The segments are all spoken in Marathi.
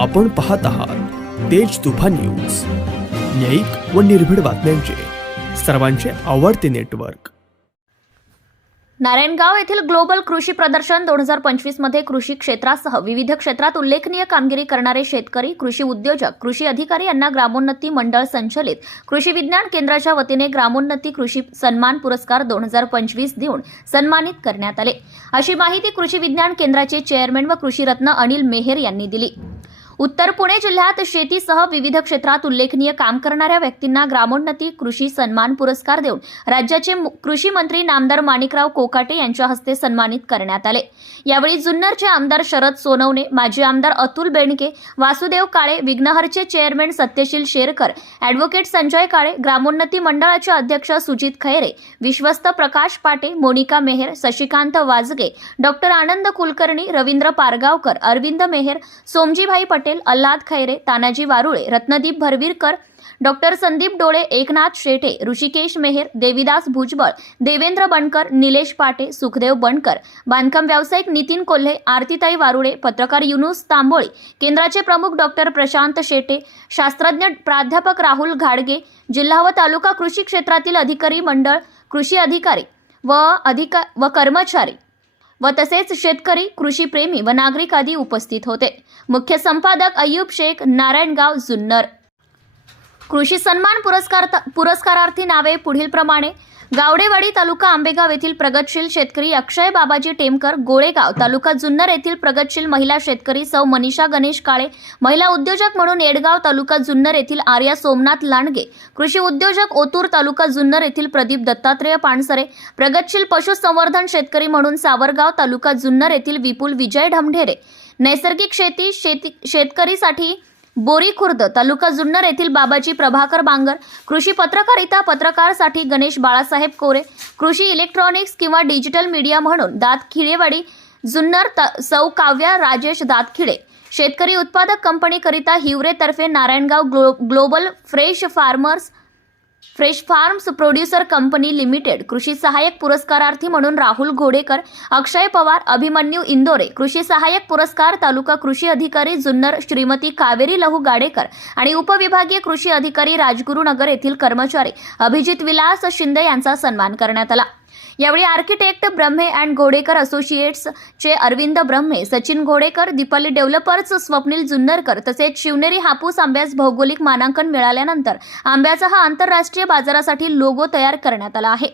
आपण पाहत आहात तेज तुफा न्यूज. न्यायिक व निर्भीड बातम्यांचे. सर्वांचे आवडते नेटवर्क. नारायणगाव येथील ग्लोबल कृषी प्रदर्शन दोन हजार पंचवीसमध्ये कृषी क्षेत्रासह विविध क्षेत्रात उल्लेखनीय कामगिरी करणारे शेतकरी कृषी उद्योजक कृषी अधिकारी यांना ग्रामोन्नती मंडळ संचलित कृषी विज्ञान केंद्राच्या वतीने ग्रामोन्नती कृषी सन्मान पुरस्कार दोन हजार पंचवीस देऊन सन्मानित करण्यात आले. अशी माहिती कृषी विज्ञान केंद्राचे चेअरमॅन व कृषीरत्न अनिल मेहेर यांनी दिली. उत्तर पुणे जिल्ह्यात शेतीसह विविध क्षेत्रात उल्लेखनीय काम करणाऱ्या व्यक्तींना ग्रामोन्नती कृषी सन्मान पुरस्कार देऊन राज्याचे मु- कृषी मंत्री नामदार माणिकराव कोकाटे यांच्या हस्ते सन्मानित करण्यात आले. यावेळी जुन्नरचे आमदार शरद सोनवणे माजी आमदार अतुल बेणके वासुदेव काळे विघ्नहरचे चेअरमॅन सत्यशील शेरकर ॲडव्होकेट संजय काळे ग्रामोन्नती मंडळाचे अध्यक्ष सुजित खैरे विश्वस्त प्रकाश पाटे मोनिका मेहर शशिकांत वाजगे डॉक्टर आनंद कुलकर्णी रवींद्र पारगावकर अरविंद मेहर सोमजीभाई पटेल पटेल अल्लाद खैरे तानाजी वारुळे रत्नदीप भरवीरकर डॉक्टर संदीप डोळे एकनाथ शेटे ऋषिकेश मेहेर देविदास भुजबळ देवेंद्र बनकर निलेश पाटे सुखदेव बनकर बांधकाम व्यावसायिक नितीन कोल्हे आरतीताई वारुळे पत्रकार युनुस तांबोळी केंद्राचे प्रमुख डॉक्टर प्रशांत शेटे शास्त्रज्ञ प्राध्यापक राहुल घाडगे जिल्हा व तालुका कृषी क्षेत्रातील अधिकारी मंडळ कृषी अधिकारी व अधिका व कर्मचारी. व तसेच शेतकरी कृषीप्रेमी व नागरिक आदी उपस्थित होते. मुख्य संपादक अय्यूब शेख नारायणगाव जुन्नर. कृषी सन्मान पुरस्कार पुरस्कारार्थी नावे पुढील प्रमाणे गावडेवाडी तालुका आंबेगाव येथील प्रगतशील शेतकरी अक्षय बाबाजी टेमकर गोळेगाव तालुका जुन्नर येथील प्रगतशील महिला शेतकरी सौ मनीषा गणेश काळे महिला उद्योजक म्हणून येडगाव तालुका जुन्नर येथील आर्या सोमनाथ लांडगे कृषी उद्योजक ओतूर तालुका जुन्नर येथील प्रदीप दत्तात्रेय पानसरे प्रगतशील पशुसंवर्धन शेतकरी म्हणून सावरगाव तालुका जुन्नर येथील विपुल विजय ढमढेरे. नैसर्गिक शेती शेती शेतकरीसाठी बोरी खुर्द तालुका जुन्नर येथील बाबाजी प्रभाकर बांगर कृषी पत्रकारिता पत्रकारसाठी गणेश बाळासाहेब कोरे कृषी इलेक्ट्रॉनिक्स किंवा डिजिटल मीडिया म्हणून दात खिळेवाडी जुन्नर त- सौ काव्या राजेश दातखिडे शेतकरी उत्पादक कंपनीकरिता हिवरेतर्फे Narayangaon glow global fresh farmers fresh farms producer company limited कृषी सहाय्यक पुरस्कारार्थी म्हणून राहुल घोडेकर अक्षय पवार अभिमन्यू इंदोरे कृषी सहाय्यक पुरस्कार तालुका कृषी अधिकारी जुन्नर श्रीमती कावेरी लहू गाडेकर आणि उपविभागीय कृषी अधिकारी राजगुरुनगर येथील कर्मचारी अभिजित विलास शिंदे यांचा सन्मान करण्यात आला. यावेळी architect Brahme and Ghodekar associates चे अरविंद ब्रह्मे सचिन घोडेकर दीपाली डेव्हलपर्स स्वप्नील जुन्नरकर तसेच शिवनेरी हापूस आंब्यास भौगोलिक मानांकन मिळाल्यानंतर आंब्याचा हा आंतरराष्ट्रीय बाजारासाठी लोगो तयार करण्यात आला आहे.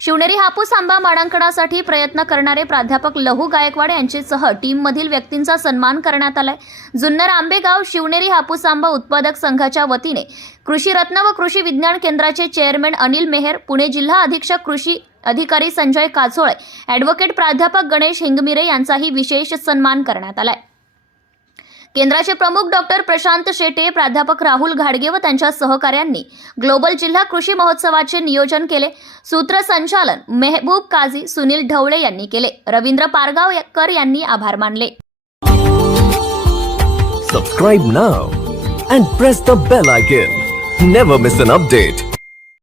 शिवनेरी हापूस आंबा मानांकनासाठी प्रयत्न करणारे प्राध्यापक लहू गायकवाड यांचेसह टीममधील व्यक्तींचा सन्मान करण्यात आलाय. जुन्नर आंबेगाव शिवनेरी हापूस आंबा उत्पादक संघाच्या वतीने कृषी रत्न व कृषी विज्ञान केंद्राचे चेअरमॅन अनिल मेहर पुणे जिल्हा अधीक्षक कृषी अधिकारी संजय काचोळे ॲडव्होकेट प्राध्यापक गणेश हिंगमिरे यांचाही विशेष सन्मान करण्यात आलाय. केंद्राचे प्रमुख डॉक्टर प्रशांत शेटे प्राध्यापक राहुल घाडगे व त्यांच्या सहकाऱ्यांनी ग्लोबल जिल्हा कृषी महोत्सवाचे नियोजन केले. सूत्रसंचालन मेहबूब काझी सुनील ढवळे यांनी केले. रवींद्र पारगावकर यांनी आभार मानले. Subscribe now and press the bell icon never miss an update